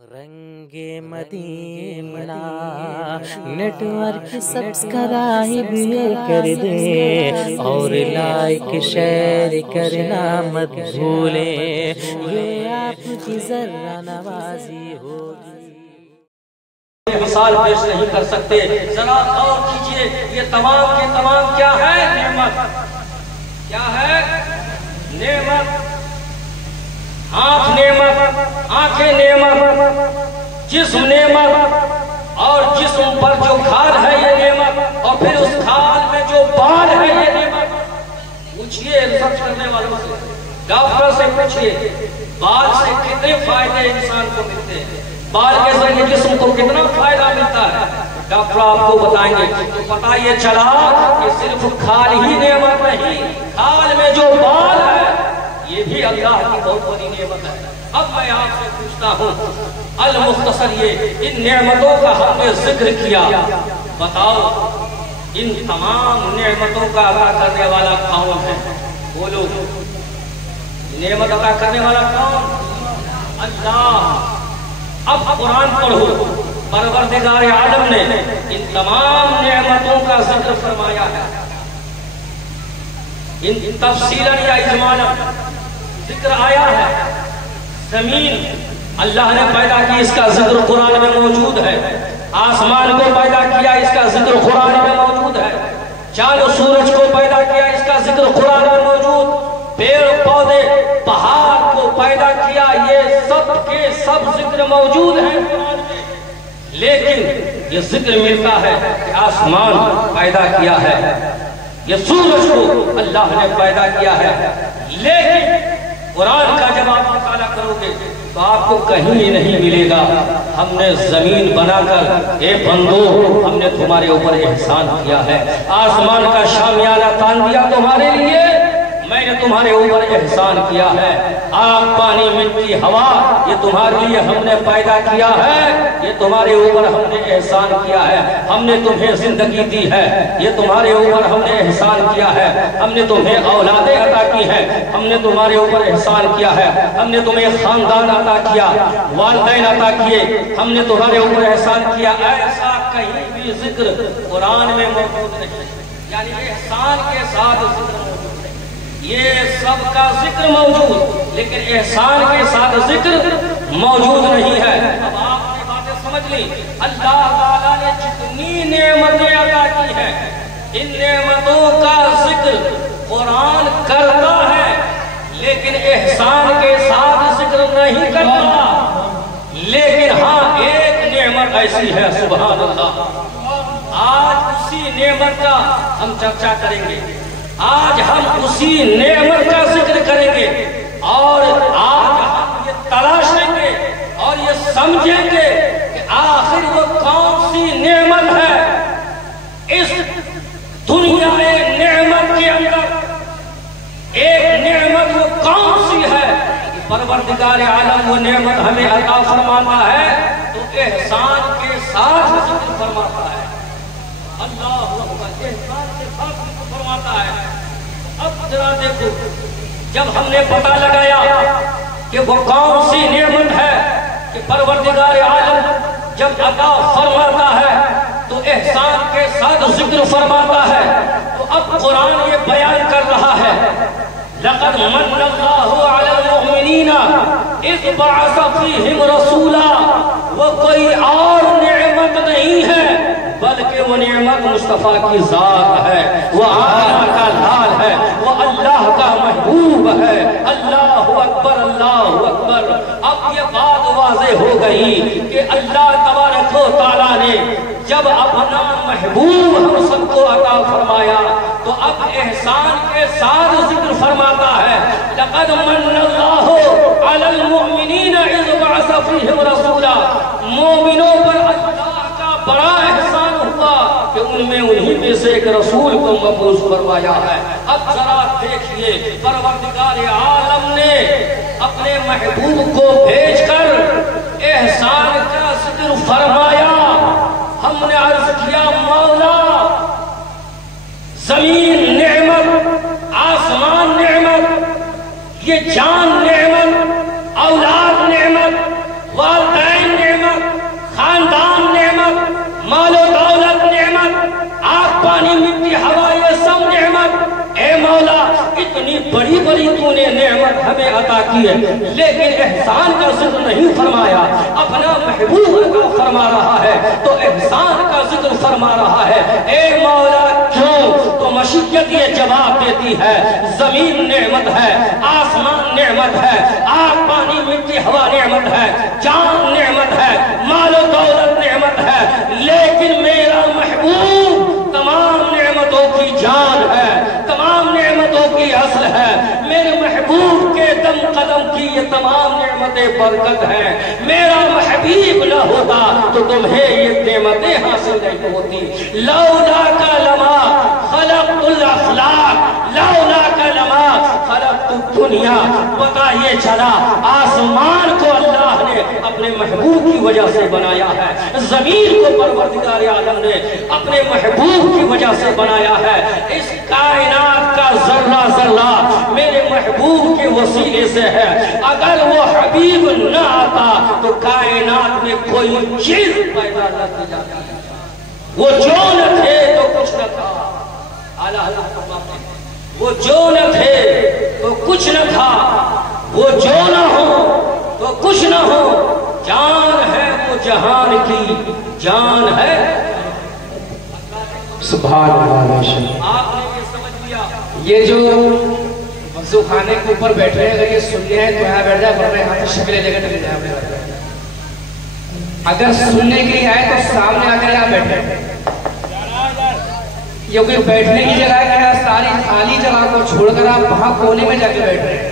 رنگ مدینہ net work subscribe کر دے اور لائک شیئر کرنا مت بھولیں، یہ آپ کی ذرہ نوازی ہوگی۔ مثال پیش نہیں کر سکتے، ذرا غور کیجئے، یہ تمام کے تمام کیا ہے؟ نعمت۔ کیا ہے؟ نعمت۔ آنکھ نعمت، آنکھیں نعمت، جسم نعمت، اور جسم پر جو کھال ہے یہ نعمت، اور پھر اس کھال میں جو بال ہے یہ نعمت۔ پوچھئے ریسرچ کرنے والوں سے، ڈاکٹر سے پوچھئے بال سے کتنے فائدے انسان کو ملتے ہیں، بال کے ذریعے جسم کو کتنا فائدہ ملتا ہے، ڈاکٹر آپ کو بتائیں گے۔ تو پتہ یہ چلا کہ صرف کھال ہی نعمت نہیں، کھال میں جو بال ہے یہ بھی اللہ کی بہت بڑی نعمت ہے۔ اب میں آپ سے پوچھتا ہوں، المختصر یہ ان نعمتوں کا ہم نے ذکر کیا، بتاؤ ان تمام نعمتوں کا عطا کرنے والا کون ہے؟ بولو، نعمت عطا کرنے والا کون؟ اللہ۔ اب قرآن پڑھو، پروردگار عالم نے ان تمام نعمتوں کا ذکر فرمایا ہے، ان تفصیلا یا اجمالا ذکر آیا ہے۔ زمین اللہ نے پیدا کی، اس کا ذکر قرآن میں موجود ہے۔ آسمان کو پیدا کیا، اس کا ذکر قرآن میں موجود ہے۔ چاند و سورج کو پیدا کیا، اس کا ذکر قرآن میں موجود۔ پیڑ پودے پہاڑ کو پیدا کیا، یہ سب کے سب ذکر موجود ہے قرآن میں۔ لیکن یہ ذکر ملتا ہے کہ آسمان پیدا کیا ہے، یہ سورج کو اللہ نے پیدا کیا ہے، لیکن قرآن کا جب آپ مطالعہ کرو گے تو آپ کو کہیں نہیں ملے گا ہم نے زمین بنا کر اے بندو ہم نے تمہارے اوپر احسان کیا ہے، آسمان کا شامیانہ تان دیا تمہارے لیے، میں نے تمہارے اوپر احسان کیا ہے، آگ پانی مٹی ہوا یہ تمہارے لیے ہم نے پیدا کیا ہے، یہ تمہارے اوپر ہم نے احسان کیا ہے، ہم نے تمہیں زندگی دی ہے، یہ تمہارے اوپر ہم نے احسان کیا ہے، ہم نے تمہیں اولادیں عطا کی ہیں، ہم نے تمہارے اوپر احسان کیا ہے، ہم نے تمہیں خاندان عطا کیا، والدین عطا کیے، ہم نے تمہارے اوپر احسان کیا۔ ایسا کہیں بھی ذکر قرآن میں موجود نہیں، یعنی احسان کے ساتھ ذکر موجود، یہ سب کا ذکر موجود لیکن احسان کے ساتھ ذکر موجود نہیں ہے۔ اب آپ نے باتیں سمجھ لی، اللہ تعالیٰ نے جتنی نعمتیں عطا کی ہیں ان نعمتوں کا ذکر قرآن کرتا ہے لیکن احسان کے ساتھ ذکر نہیں کرتا۔ لیکن ہاں ایک نعمت ایسی ہے، سبحان اللہ، آج اسی نعمت کا ہم چرچا کریں گے، آج ہم اسی نعمت کا ذکر کریں گے، اور آج ہم یہ تلاشیں گے اور یہ سمجھیں گے کہ آخر وہ کون سی نعمت ہے اس دنیا نعمت کے اندر، ایک نعمت وہ کون سی ہے؟ پروردگار عالم وہ نعمت ہمیں عطا فرماتا ہے تو احسان کے ساتھ ذکر فرماتا ہے، اللہ اکبر، احسان کے ساتھ ذکر فرماتا ہے۔ اب ذرا دیکھو، جب ہم نے پتہ لگایا کہ وہ کون سی نعمت ہے کہ پروردگار عالم جب عطا فرماتا ہے تو احسان کے ساتھ ذکر فرماتا ہے، تو اب قرآن یہ بیان کر رہا ہے، لَقَدْ مَنَّ اللَّهُ عَلَى الْمُؤْمِنِينَ إِذْ بَعَثَ فِيهِمْ رَسُولًا، وہ کوئی اور نعمت نہیں ہے بلکہ وہ نعمت مصطفیٰ کی ذات ہے، وہ آقا کا لال ہے، وہ اللہ کا محبوب ہے۔ اللہ اکبر، اللہ اکبر۔ اب یہ بات واضح ہو گئی کہ اللہ تبارک و تعالیٰ نے جب اپنا محبوب ہم سب کو عطا فرمایا تو اب احسان کے ساتھ ذکر فرماتا ہے، لَقَدْ مَنَّ اللَّهُ عَلَى الْمُؤْمِنِينَ إِذْ بَعَثَ فِيهِمْ رَسُولًا، مومنوں پر اللہ کا بڑا احسان ہوا کہ ان میں انہی میں سے ایک رسول کو مبعوث فرمایا ہے۔ اب ذرا دیکھیے، پروردگار عالم نے اپنے محبوب کو بھیج کر احسان کا ذکر فرمایا۔ ہم نے عرض کیا مولا زمین نعمت، آسمان نعمت، یہ جان نعمت، اولاد نعمت، والدین مال و دولت نعمت، آگ پانی مٹی ہوا یہ سب نعمت، اے مولا اتنی بڑی بڑی تو نے نعمت ہمیں عطا کی ہے، لیکن احسان کا ذکر نہیں فرمایا، اپنا محبوب عطا فرما رہا ہے تو احسان کا ذکر فرما رہا ہے۔ اے مولا کیوں؟ تو مشیت یہ جواب دیتی ہے، زمین نعمت ہے، آسمان نعمت ہے، آگ پانی مٹی ہوا نعمت ہے، جان نعمت ہے، مال و دولت نعمت ہے، لیکن میرا محبوب تمام نعمتوں کی جان ہے، تمام نعمتوں کی اصل ہے، میرے محبوب کے دم قدم کی یہ تمام نعمتیں برکت ہیں، میرا محبوب نہ ہوتا تو تمہیں یہ نعمتیں حاصل نہیں ہوتی۔ لولا کا لما خلقت الافلاق، لولا کا لما خلقت الدنیا۔ پتہ یہ چلا آسمان کو اللہ نے اپنے محبوب کی وجہ سے بنایا ہے، زمین کو پروردگار عالم نے اپنے محبوب کی وجہ سے بنایا ہے، اس کائنات کا ذرہ ذرہ میرے محبوب کے وسیلے سے ہے، اگر وہ حبیب نہ آتا تو کائنات میں کوئی چیز پیدا نہ کی جاتی، وہ جو نہ تھے تو کچھ نہ تھا، اعلیٰ حضرت فرماتے ہیں وہ جو نہ تھے تو کچھ نہ تھا، وہ جو نہ ہو تو کچھ نہ ہو، جان ہے وہ جہان کی جان ہے۔ سبحان اللہ۔ آپ نے یہ سمجھ لیا، یہ جو وضو خانے کے اوپر بیٹھے ہیں اگر یہ سننے ہیں تو یہاں بیٹھ جائے، ورنہ یہاں سے شکلیں لے کر چلے جائیں۔ اگر سننے کے لیے آئے تو سامنے آ کر یہاں بیٹھے، یہ کوئی بیٹھنے کی جگہ ہے کہ یہاں ساری خالی جگہ کو چھوڑ کر آپ وہاں کونے میں جا کے بیٹھ رہے ہیں،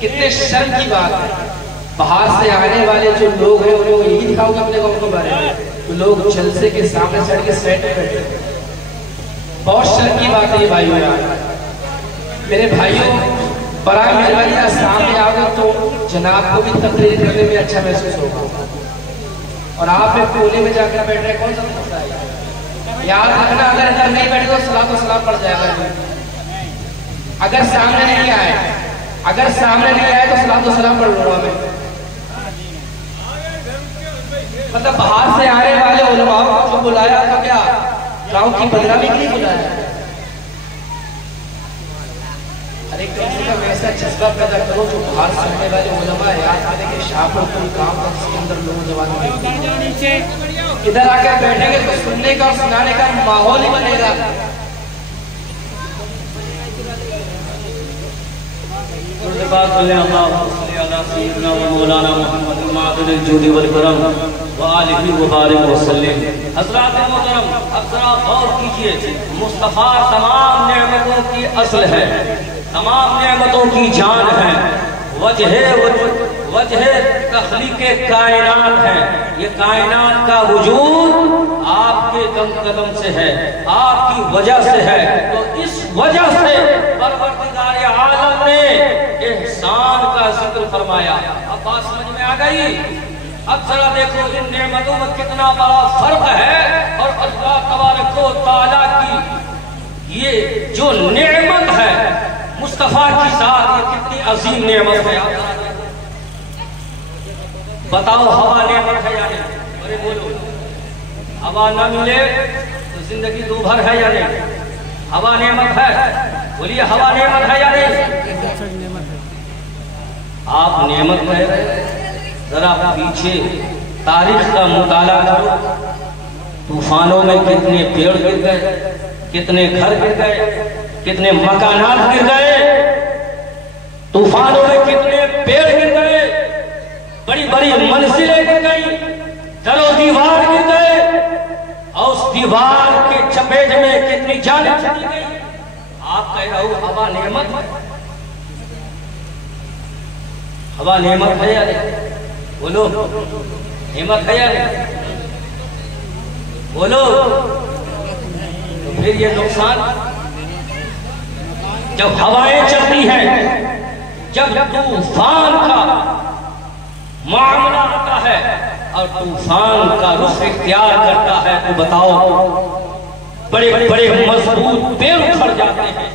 کتنے شرم کی بات ہے۔ باہر سے آنے والے جو لوگ ہیں انہوں کو یہی دکھاؤ گے اپنے قوم کے بارے میں، تو لوگ جلسے کے سامنے سڑ کے سیٹ میں بیٹھے، بہت شرم کی بات ہے یہ بھائیوں یار۔ میرے بھائیوں برائے مہربانی کا سامنے آؤ گے تو جناب کو بھی تقریر کرنے میں اچھا محسوس ہوگا، اور آپ ایک کونے میں جا کر بیٹھ رہے کون سا مسئلہ ہے؟ یاد رکھنا اگر ادھر نہیں بیٹھے تو صلاۃ و سلام پڑ جائے گا، اگر سامنے نہیں آئے، اگر سامنے نہیں آئے تو صلاۃ و سلام پڑھ لوں گا میں۔ مطلب باہر سے آنے والے علماء کو بلایا تھا کیا؟ گاؤں کی بدنامی کے لیے بلایا؟ ارے کسی کا ویسا جذبہ پیدا کرو جو باہر سے آنے والے علماء یاد کریں کہ شاہپور کوئی گاؤں کا جس کے اندر لوگ جوان ادھر آ کر بیٹھیں گے تو سننے کا اور سنانے کا ماحول ہی بنے گا۔ بات کریں اللہ صلی اللہ سیدنا و مولانا محمد معدن الجود والکرم وآلہ وبارک وسلم۔ حضرات محترم اب ذرا غور کیجئے، مصطفیٰ تمام نعمتوں کی اصل ہے، تمام نعمتوں کی جان ہے، وجہ تخلیق کائنات ہے، یہ کائنات کا وجود آپ کے دم قدم سے ہے، آپ کی وجہ سے ہے، تو اس وجہ سے پروردگار عالم نے احسان کا ذکر فرمایا۔ اب بات سمجھ میں آ گئی؟ اب ذرا دیکھو ان نعمتوں میں کتنا بڑا فرق ہے، اور اللہ تبارک و تعالیٰ کی یہ جو نعمت ہے مصطفیٰ کی ذات، یہ کتنی عظیم نعمت ہے۔ بتاؤ ہوا نعمت ہے یا نہیں؟ ارے بولو، ہوا نہ ملے تو زندگی دوبھر ہے یا نہیں؟ ہوا نعمت ہے، بولیے ہوا نعمت ہے یا نہیں؟ آپ نعمت ہے، ذرا پیچھے تاریخ کا مطالعہ کرو، طوفانوں میں کتنے پیڑ گر گئے، کتنے گھر گر گئے، کتنے مکانات گر گئے، طوفانوں میں کتنے پیڑ گر گئے، بڑی بڑی منزلیں گر گئی، در و دیوار گر گئے، اور اس دیوار کے چپیٹ میں کتنی جانیں چلی گئی۔ آپ کہہ رہے ہو ہوا نعمت ہے، ہوا نعمت ہے یا نہیں؟ بولو نعمت ہے یا نہیں؟ بولو۔ تو پھر یہ نقصان، جب ہوائیں چلتی ہیں، جب طوفان کا معاملہ آتا ہے اور طوفان کا رخ اختیار کرتا ہے، تو بتاؤ بڑے بڑے مضبوط پیڑ اکھڑ جاتے ہیں،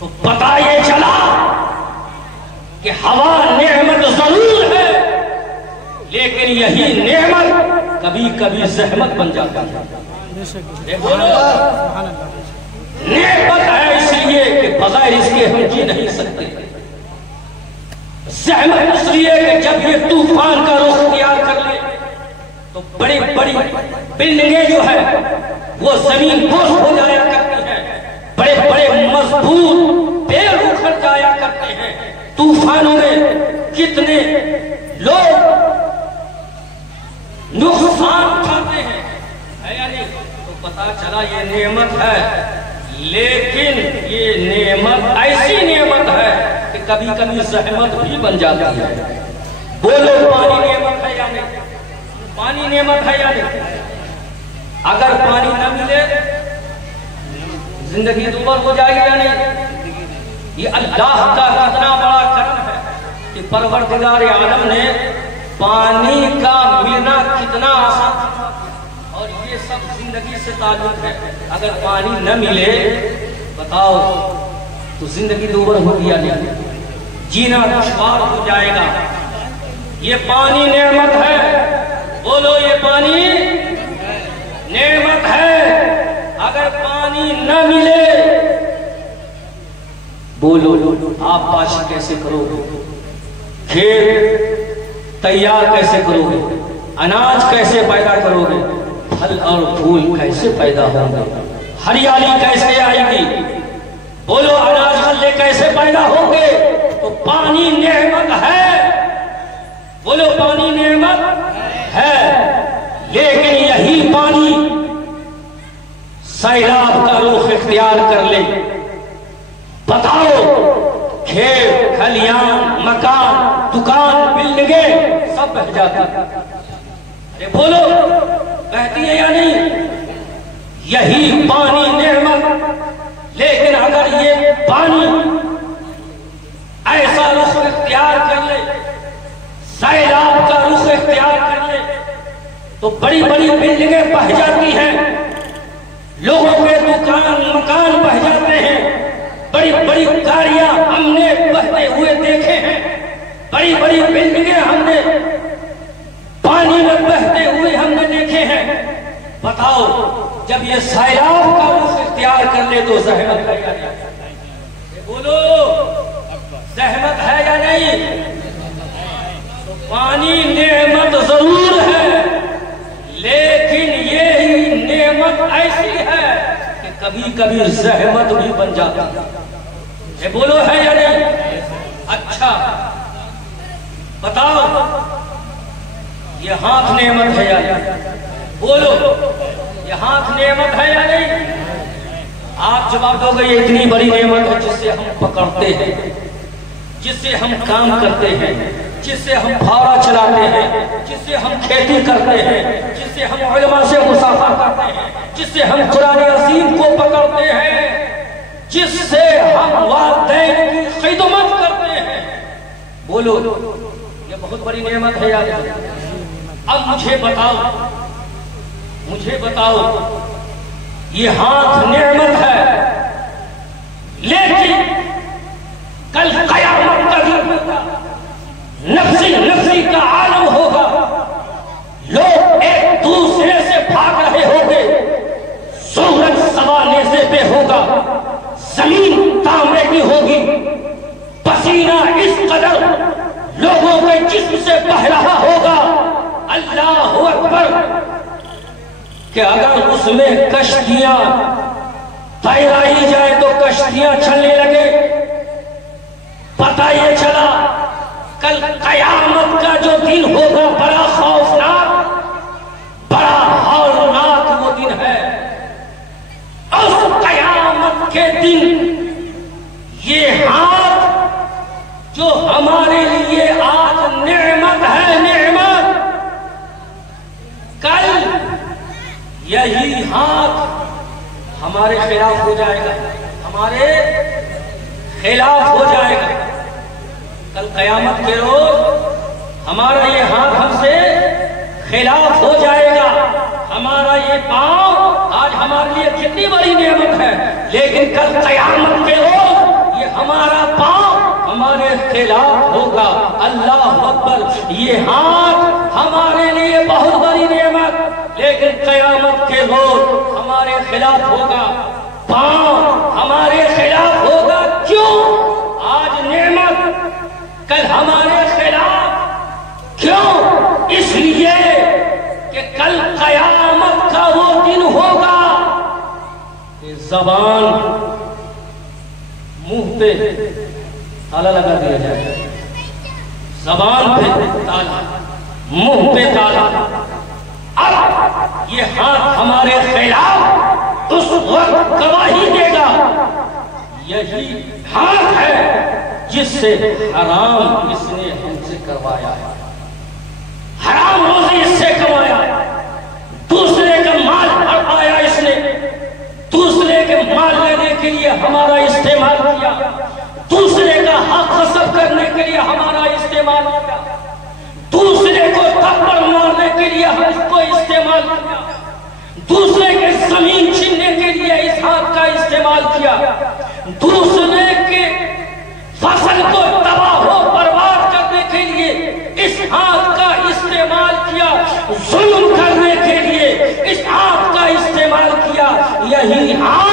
تو پتہ یہ چلا کہ ہوا نعمت ضرور ہے، لیکن یہی نعمت کبھی کبھی زحمت بن جاتی ہے. نعمت ہے اس لیے کہ بغیر اس کے ہم جی نہیں سکتے. زحمت اس لیے کہ جب یہ طوفان کا رخ اختیار کر لے تو بڑی بڑی بلڈنگیں جو ہے وہ زمین بوس ہو جایا کرتی ہیں. بڑے بڑے مضبوط پیڑ اکھڑ جایا کرتے ہیں. طوفانوں میں کتنے لوگ نقصان اٹھاتے ہیں. یعنی تو پتا چلا یہ نعمت ہے. لیکن یہ نعمت ایسی نعمت ہے کہ کبھی کبھی زحمت بھی بن جاتی ہے. بولو پانی نعمت ہے یا نہیں؟ پانی نعمت ہے یا نہیں؟ اگر پانی نہ ملے زندگی دوبر ہو جائے گی یا نہیں؟ یہ اللہ کا کتنا بڑا کرم ہے کہ پروردگار عالم نے پانی کا ملنا کتنا آسان ہے. اور یہ سب زندگی سے تعلق ہے. اگر پانی نہ ملے بتاؤ تو زندگی دوبر ہوگی یا نہیں؟ جینا دشوار ہو جائے گا. یہ پانی نعمت ہے. بولو یہ پانی نعمت ہے. اگر پانی نہ ملے بولو آپ باشی کیسے کرو گے؟ کھیت تیار کیسے کرو گے؟ اناج کیسے پیدا کرو گے؟ پھل اور پھول کیسے پیدا ہوں گے؟ ہریالی کیسے آئے گی؟ بولو اناج غلے کیسے پیدا ہوں گے؟ تو پانی نعمت ہے. بولو پانی نعمت ہے. لیکن یہی پانی سیلاب کا رخ اختیار کر لے بتاؤ کھیت کھلیان مکان دکان بلڈنگیں سب بہ جاتی. بولو بہتی ہے یا نہیں؟ یہی پانی نعمت. لیکن اگر یہ پانی ایسا رخ اختیار کر لے سیلاب کا رخ اختیار کر لے تو بڑی بڑی بلڈنگیں بہ جاتی ہیں. لوگوں کے دکان مکان بہ جاتے ہیں. بڑی بڑی گاڑیاں ہم نے بہتے ہوئے دیکھے ہیں. بڑی بڑی بلڈنگیں ہم نے پانی میں بہتے ہوئے ہم نے دیکھے ہیں. بتاؤ جب یہ سیلاب کا رخ اختیار کر لے تو زحمت ہے یا نہیں؟ بولو زحمت ہے یا نہیں؟ پانی نعمت ضرور ہے لیکن یہی نعمت ایسی ہے کہ کبھی کبھی زحمت بھی بن جاتا ہے. بولو ہے یا نہیں؟ اچھا بتاؤ یہ ہاتھ نعمت ہے یا نہیں؟ بولو یہ ہاتھ نعمت ہے یا نہیں؟ آپ جواب دو گے یہ اتنی بڑی نعمت ہے جس سے ہم پکڑتے ہیں, جس سے ہم کام کرتے ہیں, جس سے ہم پھاوڑا چلاتے ہیں, جس سے ہم کھیتی کرتے ہیں, جس سے ہم علماء سے مصافحہ کرتے ہیں, جس سے ہم قرآن عظیم کو پکڑتے ہیں, جس سے ہم والدین کی خدمت کرتے ہیں. بولو یہ بہت بڑی نعمت ہے یار. اب مجھے بتاؤ یہ ہاتھ نعمت ہے لیکن کل قیامت کا دن ہوگا, نفسی کا عالم ہوگا, لوگ ایک دوسرے سے بھاگ رہے ہوں گے, سورج سوا نیزے پہ ہوگا, زمین تانبے کی ہوگی, پسینہ اس قدر لوگوں کے جسم سے بہ رہا ہوگا. اللہ اکبر کہ اگر اس میں کشتیاں تیرائی جائے تو کشتیاں چلنے لگے. پتہ یہ چلا کل قیامت کا جو دن ہوگا بڑا خوفناک, بڑا ہولناک وہ دن ہے. اس قیامت کے دن یہ ہاتھ جو ہمارے لیے آج نعمت ہے, نعمت, کل یہی ہاتھ ہمارے خلاف ہو جائے گا, ہمارے خلاف ہو جائے گا. کل قیامت کے روز ہمارا یہ ہاتھ ہم سے خلاف ہو جائے گا. ہمارا یہ پاؤں آج ہمارے لیے کتنی بڑی نعمت ہے, لیکن کل قیامت کے روز یہ ہمارا پاؤں ہمارے خلاف ہوگا. اللہ اکبر. یہ ہاتھ ہمارے لیے بہت بڑی نعمت، لیکن قیامت کے روز ہمارے خلاف ہوگا. پاؤں ہمارے خلاف ہوگا. کیوں؟ آج نعمت کل ہمارے خلاف. کیوں؟ اس لیے کہ کل قیامت کا وہ دن ہوگا کہ زبان منہ پہ تالا لگا دیا جائے. زبان پہ تالا، منہ پہ تالا. اب یہ ہاتھ ہمارے خلاف اس وقت گواہی دے گا. یہی ہاتھ ہے جس سے حرام اس نے ہم سے کروایا ہے، حرام روزی اس سے کمایا، دوسرے کا مال ہڑپایا اس نے، دوسرے کے مال لینے کے لیے ہمارا استعمال کیا، دوسرے کا حق غصب کرنے کے لیے ہمارا استعمال کیا، دوسرے کو تھپڑ مارنے کے لیے ہم اس کو استعمال کیا، دوسرے کے زمین چھیننے کے لیے اس ہاتھ کا استعمال کیا، دوسرے کے فصل کو تباہ و برباد کرنے کے لیے اس ہاتھ کا استعمال کیا، ظلم کرنے کے لیے اس ہاتھ کا استعمال کیا. یہی ہاتھ